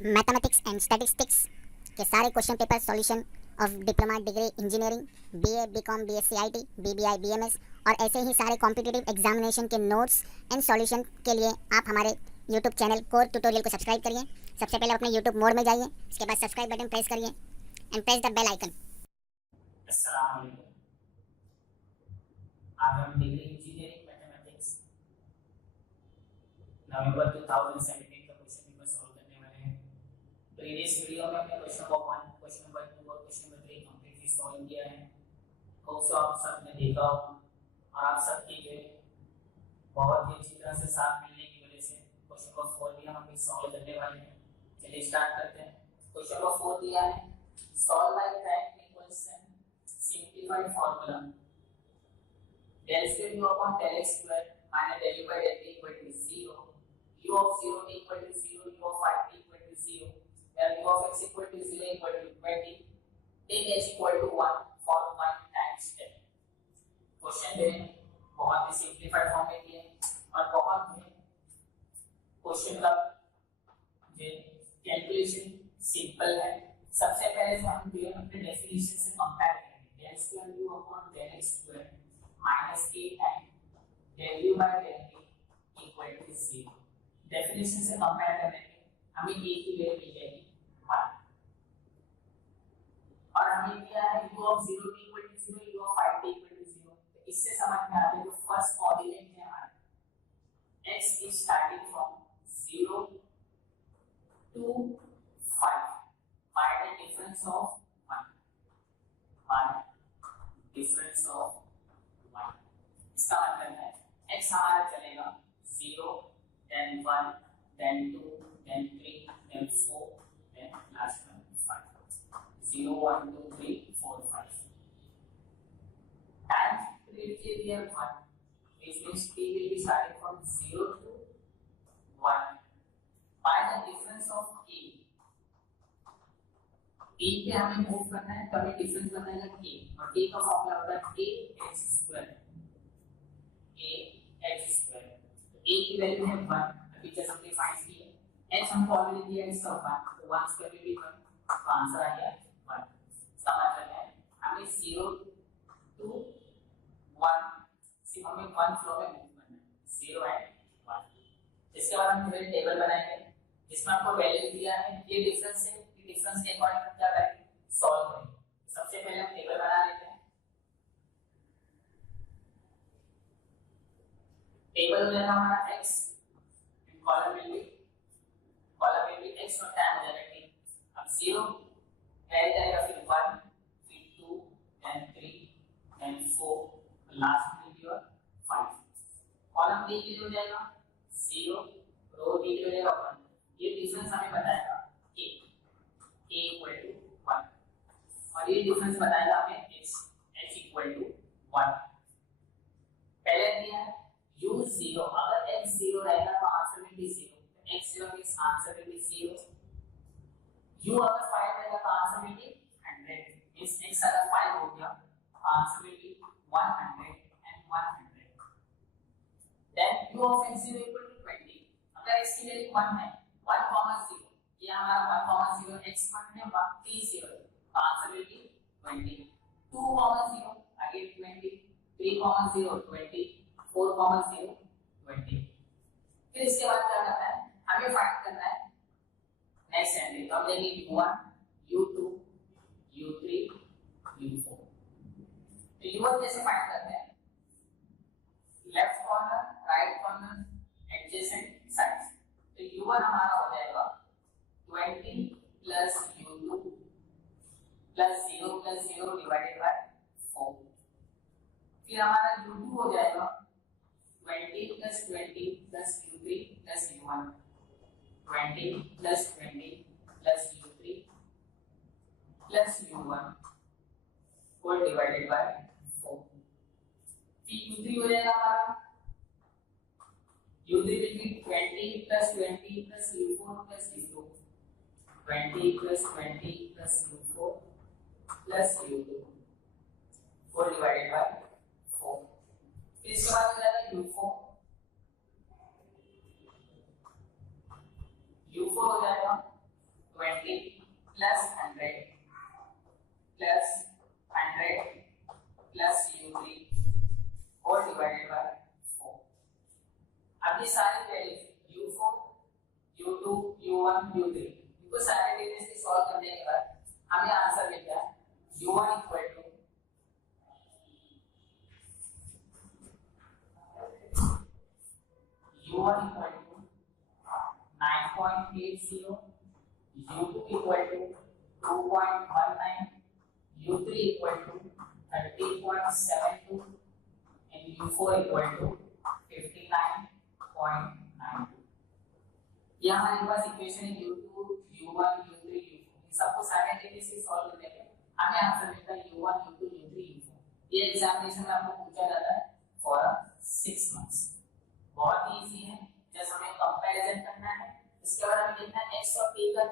Mathematics and statistics के सारे question paper solution of diploma degree engineering, BA, BCom, BSc IT, BBI, BMS और ऐसे ही सारे कॉम्पिटिटिव एग्जामिनेशन के नोट्स एंड सॉल्यूशन के लिए आप हमारे यूट्यूब चैनल कोर ट्यूटोरियल को सब्सक्राइब करिए। सबसे पहले अपने यूट्यूब मोड में जाइए, इसके बाद सब्सक्राइब बटन प्रेस करिए and press the bell icon. अस्सलाम वालेकुम। आज हम डिग्री इंजीनियरिंग मैथमेटिक्स नवंबर 2017 का क्वेश्चन पेपर सॉल्व करने वाले हैं। प्रीवियस वीडियो में हमने क्वेश्चन नंबर 1, क्वेश्चन नंबर 2 और क्वेश्चन नंबर 3 कंप्लीटली सॉल्व किया है। होप सो आप सबने देखा होगा और आप सबकी जो है बहुत ही अच्छी तरह से साथ मिलने की वजह से क्वेश्चन नंबर 4 भी हम अभी सॉल्व करने वाले हैं। चलिए स्टार्ट करते हैं। क्वेश्चन नंबर 4 दिया है, solve by triangle equation simplified formula del square u upon del x square minus del u by del t equal to 0, u of 0 t equal to 0, u of 5 t equal to 0, and u of x equal to 0 equal to 20, take h equal to 1 for 1 times 10। Question जो है बहुत ही simplified form में दिया है और बहुत ही question का जो कैलकुलेशन सिंपल है। सबसे पहले हम जो है अपने डेफिनेशन से कंपेयर करेंगे। del square u upon del x square minus a and del u by del t equal to 0। Definition से कंपेयर करने पे हमें a की वैल्यू मिल जाएगी 1 और हमें दिया है u of 0 t equal to 0, u of 5 t equal to 0। तो इससे समझ में आता है जो फर्स्ट कोऑर्डिनेट है हमारा x is starting from 0 to 5 by the difference of 1, by difference of 1। इसका मतलब है x हमारा चलेगा 0 then 1 then 2 then 3 then 4 then last one 5। 0 1 2 3 4 5 and previously 1, which means t will be starting from 0 to 1 by the difference of a। a पे हमें move करना है तो हमें डिफरेंस बताएगा k और k का फॉर्मूला होता है a x स्क्वायर। a की वैल्यू है 1, अभी जस्ट हमने फाइंड की है। x हमको ऑलरेडी दिया है इसका 1, तो 1 स्क्वायर में भी 1, तो आंसर आ गया 1। इसका मतलब है हमें 0 टू 1 सिर्फ हमें 1 फ्लो में मूव करना है, 0 एंड 1। इसके बाद हम जो टेबल बनाएंगे जिसमें आपको वैल्यू दिया है, ये डिफरेंस है, ये डिफरेंस के अकॉर्डिंग क्या करेंगे, सॉल्व करेंगे। सबसे पहले हम टेबल बना लेते हैं। टेबल हो जाएगा हमारा x, column will be x और टाइम हो जाएगा t। अब 0 कैरी जाएगा, फिर 1 फिर 2 then 3 then 4 लास्ट में भी और 5। कॉलम b के लिए हो जाएगा 0, रो b के लिए हो जाएगा 1। ये डिफरेंस हमें बताएगा a इक्वल टू 1 और ये डिफरेंस बताएगा हमें h इक्वल टू 1। पहले दिया है u 0, अगर x 0 रहेगा तो आंसर में भी 0, तो x 0 मींस आंसर में भी 0। u अगर 5 रहेगा तो आंसर में भी 100, मींस x अगर 5 हो गया तो आंसर में भी 100 and 100। Then u of x 0 equal to 20, अगर x की वैल्यू 1 है, 1, 0, ये हमारा 1, 0 x 1 है, 1 3 0, तो आंसर में भी 20। 2, 0 अगेन 20, 3, 0 20, 4, 0 20। फिर इसके बाद क्या करना है, हमें फाइंड करना है नेक्स्ट एंट्री। तो हम लेंगे u1, u2, u3, u4। तो u1 कैसे फाइंड करते हैं, left corner, right corner, adjacent sides. तो u1 हमारा हो जाएगा 20 plus u2 plus 0 divided by 4। फिर हमारा u2 हो जाएगा 20 plus 20 plus u3 plus u1, 20 plus 20 plus u3 plus u1 whole divided by 4। फिर u3 हो जाएगा हमारा, u3 will be 20 plus 20 plus u4 plus u2, 20 plus 20 plus u4 plus u2 whole divided by 4। इसके बाद हो जाएगा u4 हो जाएगा अब ये सारे values u4 u2 u1 u3 इनको साइमल्टेनियसली सॉल्व करने के बाद हमें आंसर मिलता है u1 equal to u1 equal to 9.80 u2 equal to 2.19 u3 equal to 30.72 and u4 equal to 59.92। यह हमारे पास इक्वेशन है u2 u1 u3 u4 इन सबको साइमल्टेनियसली सॉल्व करने पे हमें आंसर मिलता है u1 u2 u3 u4। ये एग्जामिनेशन में आपको पूछा जाता है फॉर 6 मंथ्स। बहुत ही इजी है, जस्ट हमें कंपैरिजन करना है, इसके बाद हमें देखना है x और t का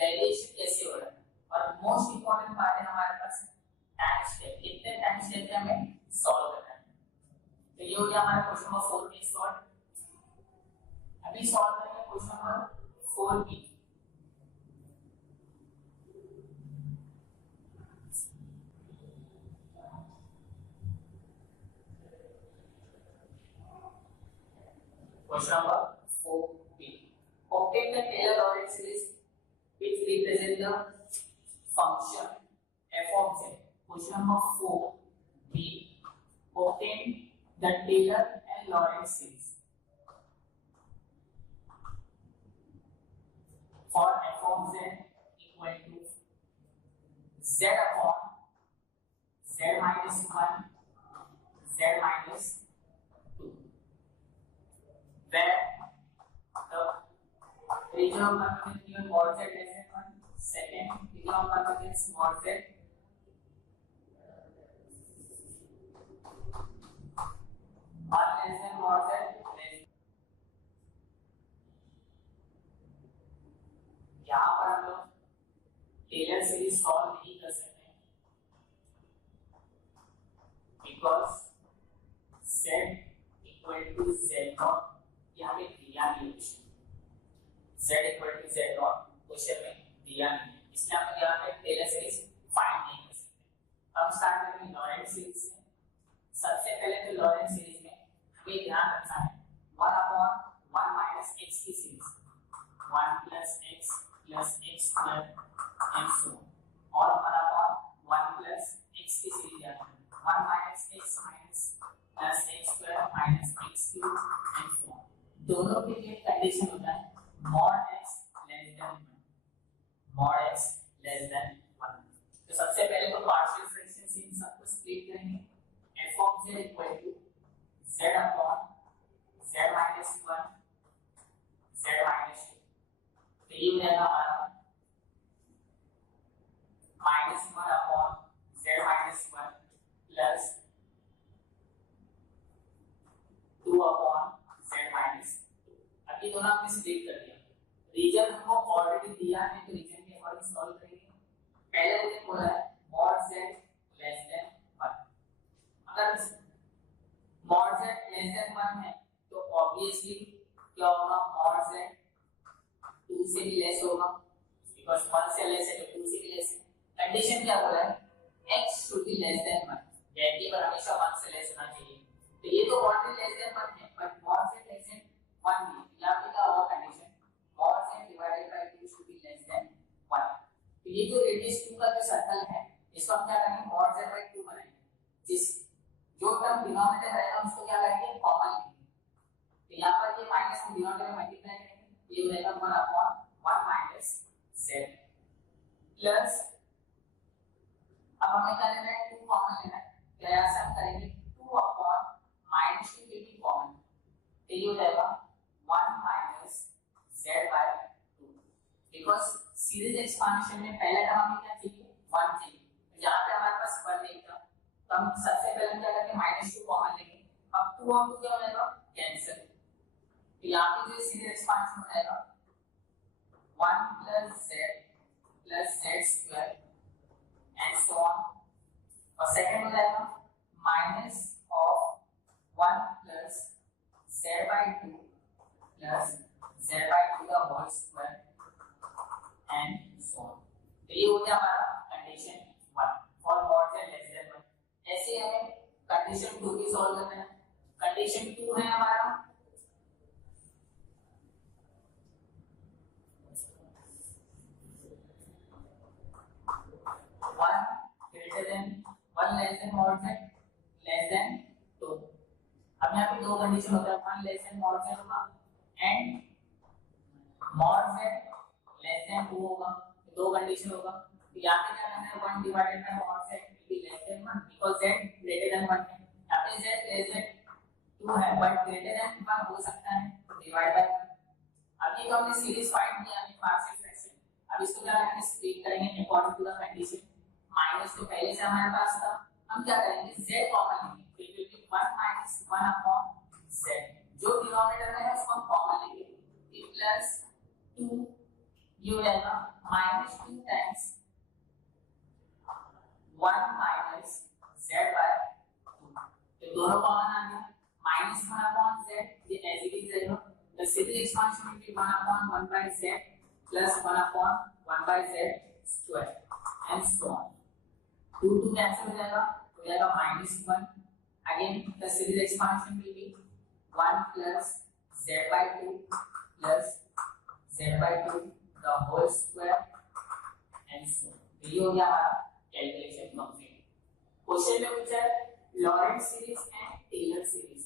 वेरिएशन कैसे हो रहा है, और मोस्ट इंपॉर्टेंट पार्ट है हमारे पास टाइम स्टेप, कितने टाइम स्टेप में हमें सॉल्व करना है। तो ये हो गया हमारा क्वेश्चन नंबर 4 की सॉल्व। अभी सॉल्व करेंगे क्वेश्चन नंबर 4 की। Question number 4b. Obtain the Taylor-Lorentz series which represent the function f of z. Question number 4b. Obtain the Taylor and Lorentz series for f of z equal to z upon z minus 1 z minus 2, where the region of convergence given mod z less than 1, second region of convergence mod z or less than mod z less। यहाँ पर हम लोग Taylor series solve नहीं कर सकते because z equal to z naught यहाँ पे दिया नहीं है, z equal to z naught question में दिया नहीं है, इसलिए हम यहाँ पे टेलर सीरीज फाइंड नहीं कर सकते। हम स्टार्ट करेंगे लॉरेंट सीरीज से। सबसे पहले तो लॉरेंट सीरीज में हमें ध्यान रखना है 1 upon 1 minus x की series 1 plus x plus x square and so on, और 1 upon 1 plus x की सीरीज याद रखना 1 minus x minus plus x square minus x cube and so on। दोनों के लिए कंडीशन होता है mod x less than 1, mod x less than 1। तो सबसे पहले तो पार्शियल फ्रैक्शन से इन सबको स्प्लिट करेंगे f of z equal to z upon z minus 1 z minus 2। तो ये हो जाएगा हमारा minus 1 upon z minus 1 plus 2 upon z minus 2। अब ये दोनों हमने स्प्लिट कर दिया, रीजन हमको ऑलरेडी दिया है तो रीजन के अकॉर्डिंग सॉल्व करेंगे। पहले हमने बोला है mod z less than 1, अगर mod z less than 1 है तो ऑब्वियसली क्या होगा mod z 2 से भी लेस होगा बिकॉज़ 1 से लेस है तो 2 से भी लेस है। कंडीशन क्या बोला है x should be less than 1, यानी पर हमेशा 1 से लेस होना चाहिए। तो ये तो ऑलरेडी लेस देन 1 है but mod z less than 1 भी, यहां पे क्या होगा condition mod z divided by 2 should be less than 1। तो ये जो रेडियस 2 का जो सर्कल है इसको हम क्या करेंगे mod z by 2 बनाएंगे, जिस जो टर्म डिनोमिनेटर रहेगा उसको क्या करेंगे कॉमन लेंगे। तो यहां पर ये माइनस को डिनोमिनेटर में मल्टीप्लाई करेंगे, ये हो जाएगा 1 upon 1 minus z प्लस अब हमें क्या लेना है 2 कॉमन लेना है, तो यहां से हम करेंगे 2 upon minus 2 के भी कॉमन, तो ये हो जाएगा 1 minus z by 2। Because series expansion में पहला टर्म हमें क्या चाहिए 1 चाहिए, तो यहां पे हमारे पास 1 नहीं था तो हम सबसे पहले क्या करेंगे -2 कॉमन लेंगे। अब 2 और 2 क्या हो जाएगा कैंसिल, तो यहां पे जो सीरीज एक्सपांशन हो जाएगा 1 plus z square and so on, और सेकंड हो जाएगा minus of 1 plus z by 2 plus z by 2 का whole square and so on. तो ये हो गया हमारा condition 1 for mod z less than 1। ऐसे हमें कंडीशन 2 भी सॉल्व करना है। कंडीशन 2 है हमारा 1 less than mod z less then 2। अब यहाँ पे दो कंडीशन होता है, 1 लेस देन मॉड z होगा and mod z less then 2 होगा, दो कंडीशन होगा। तो यहाँ पे क्या करना है, 1 divided by mod z will be less than 1 because z greater than 1 है। यहाँ पे z लेस देन 2 है बट ग्रेटर देन 1 हो सकता है, तो डिवाइड बाय 1। अब ये तो हमने सीरीज फाइंड किया है पार्शियल फ्रैक्शन। अब इसको क्या करेंगे, स्प्लिट करेंगे according to the condition. Minus तो पहले से हमारे पास था, हम क्या करेंगे, z कॉमन लेंगे, it will be 1 minus 1 upon z। जो डिनोमिनेटर में है उसको हम कॉमन लेंगे, t प्लस 2 ये हो जाएगा minus 2 times 1 minus z by 2। तो दोनों कॉमन आ गया, माइनस 1 अपॉन z ये एज इट इज रहेगा। The series expansion will be 1 upon 1 by z plus 1 upon 1 by z square and so on. 2 2 cancel हो जाएगा minus 1। Again the series expansion will be 1 plus z by 2 plus z by 2 the whole square and सो। तो ये हो गया हमारा calculation complete. Question में पूछा है Laurent series and Taylor series.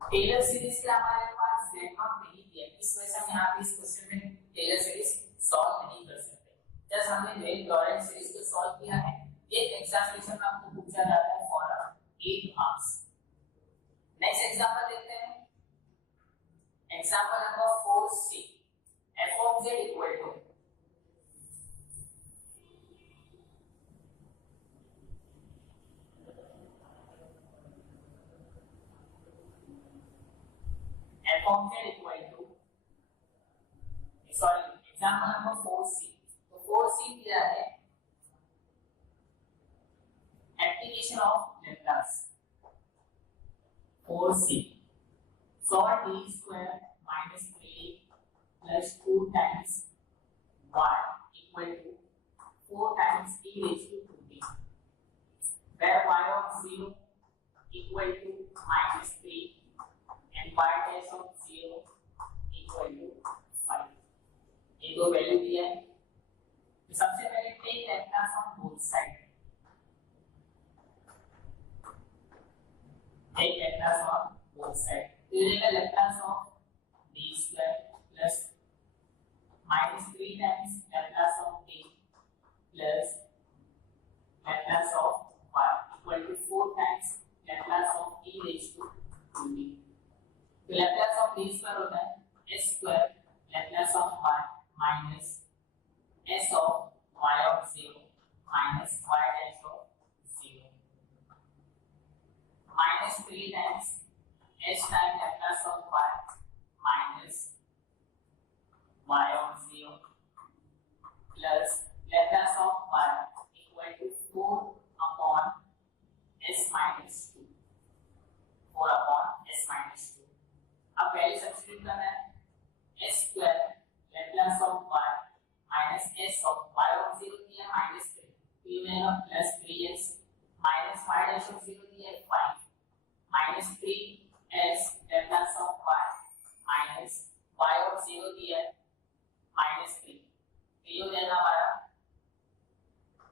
Taylor series के हमारे पास z नॉट नहीं दिया, इस वजह से हम यहाँ पे इस क्वेश्चन में टेलर सीरीज सॉल्व नहीं कर सकते। जस्ट हमने लॉरेंट सीरीज को सॉल्व किया है। ये एग्जामिनेशन में आपको पूछा जाता है फॉर 8 मार्क्स। नेक्स्ट एग्जांपल देखते हैं, example number 4c। f of z equal to f of z equal to sorry example number 4c। तो 4c दिया है application of Laplace. 4c so d square minus 3 plus 2 times y equal to 4 times e raise to 2t, where y of 0 equal to minus 3 and y dash of 0 equal to 5। ये दो value दिया है। तो सबसे पहले take Laplace on both side, take Laplace on both side. तो ये रहेगा Laplace of d square plus minus 3 times Laplace of d plus Laplace of y equal to 4 times Laplace of e raise to 2t। तो Laplace of d square होता है s square Laplace of y minus s of y of 0 minus y dash of 0 minus 3 times s time Laplace of y minus y of 0 plus Laplace of y equal to 4 upon s minus 2, 4 upon s minus 2। अब value substitute करना है, s square Laplace of y minus s of y of 0 दिया minus 3, तो ये रहेगा plus 3s minus y dash of 0 दिया 5 minus 3s Laplace of y minus y of 0 दिया minus 3, तो ये हो जाएगा हमारा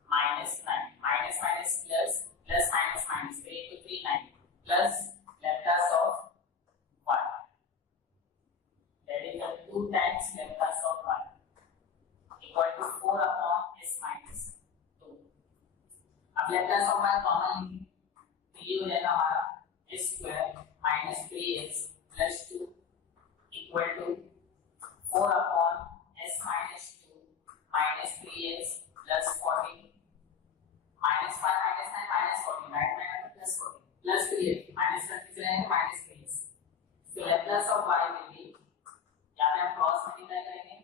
minus 9 minus minus plus plus minus minus 3 into 3 9 plus Laplace of y that is 2 times Laplace of y equal to 4 upon s minus 2। अब Laplace of y common लेंगे, तो ये हो जाएगा हमारा s square minus 3s plus 2 equal to 4 upon s minus 2 minus 3s plus 14 minus 5 minus 9 minus 14 right में आएगा plus 14 plus 3 minus करते जाएंगे माइनस 3s। तो Laplace of y will be, यहाँ पे हम क्रॉस मल्टीप्लाई करेंगे,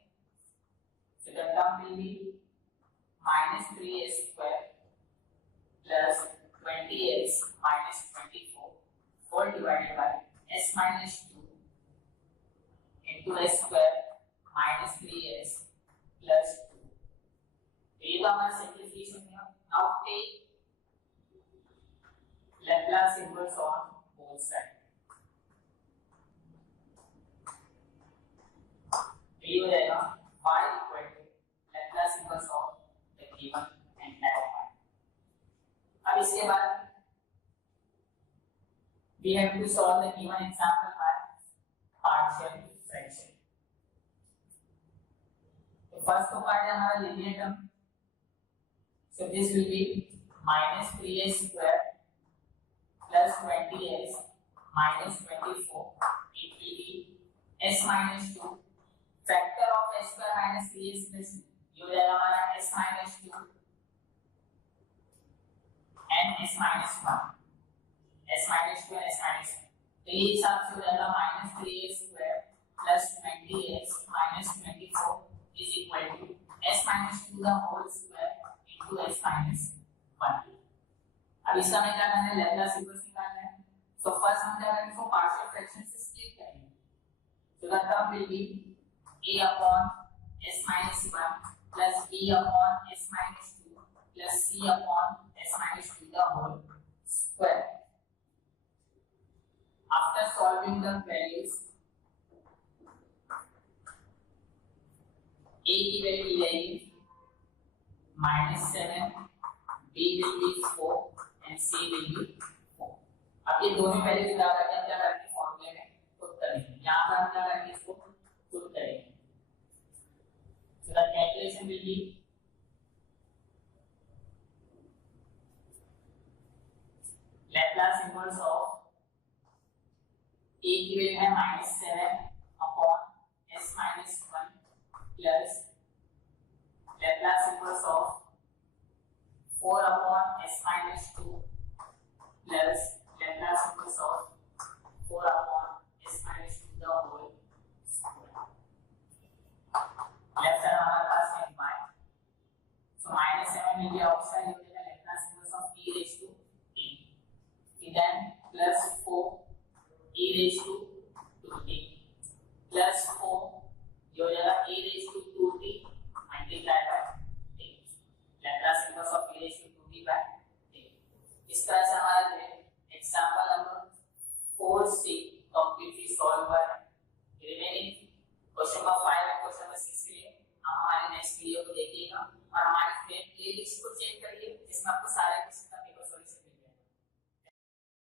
so the term will be minus 3s square plus 20s minus 24 all divided by s minus 2 into s square minus 3s plus 2। तो ये तो हमारा simplification है। Now take Laplace inverse on both sides। तो ये हो जाएगा y equal to Laplace inverse of the given entire y। इसके बाद we have to solve the given example by partial fraction. तो फर्स्ट तो पार्ट है हमारा linear term, so this will be minus 3s square plus 20s minus 24. It will be s minus 2 factor of s square minus 3s plus ये हो जाएगा हमारा s minus 2 and s minus 1, s minus 2 and s minus 1. तो ये हिसाब से हो जाएगा minus 3s square plus 20s minus 24 is equal to s minus 2 the whole square into s minus 1. अब इसका हमें क्या करना है, लैप्लास इनवर्स निकालना है. सो फर्स्ट हम क्या करेंगे, इसको पार्शियल फ्रैक्शन से स्प्लिट करेंगे. So the term will be a upon s minus 1 plus b upon s minus 2 plus c upon s minus 2 the whole square. After solving the values, a की value मिल जाएगी -7, b will be 4 and c will be 4. अब ये दोनों value निकाल करके हम क्या करेंगे, फॉर्मूले में पुट करेंगे. यहाँ पर हम क्या करेंगे, इसको पुट करेंगे. So the calculation will be Laplace inverse of a की वैल्यू है -7 upon s minus 1 plus Laplace inverse of 4 upon s minus 2 plus Laplace inverse of 4 upon s minus 2 the whole square. Left side हमारे पास है y, so -7 will be outside, हो जाएगा Laplace inverse of e raised to t, then plus 4 e raised to 2t plus 4 ये हो जाएगा e raised to 2t multiplied by t. Laplace inverse of e raised to 2t by t. इस तरह से हमारा जो है एग्जांपल नंबर 4 से कंप्लीटली सॉल्व हुआ है. रिमेनिंग क्वेश्चन नंबर 5 और क्वेश्चन नंबर 6 के लिए हम हमारे नेक्स्ट वीडियो को देखिएगा और हमारी प्लेलिस्ट को चेक करिए जिसमें आपको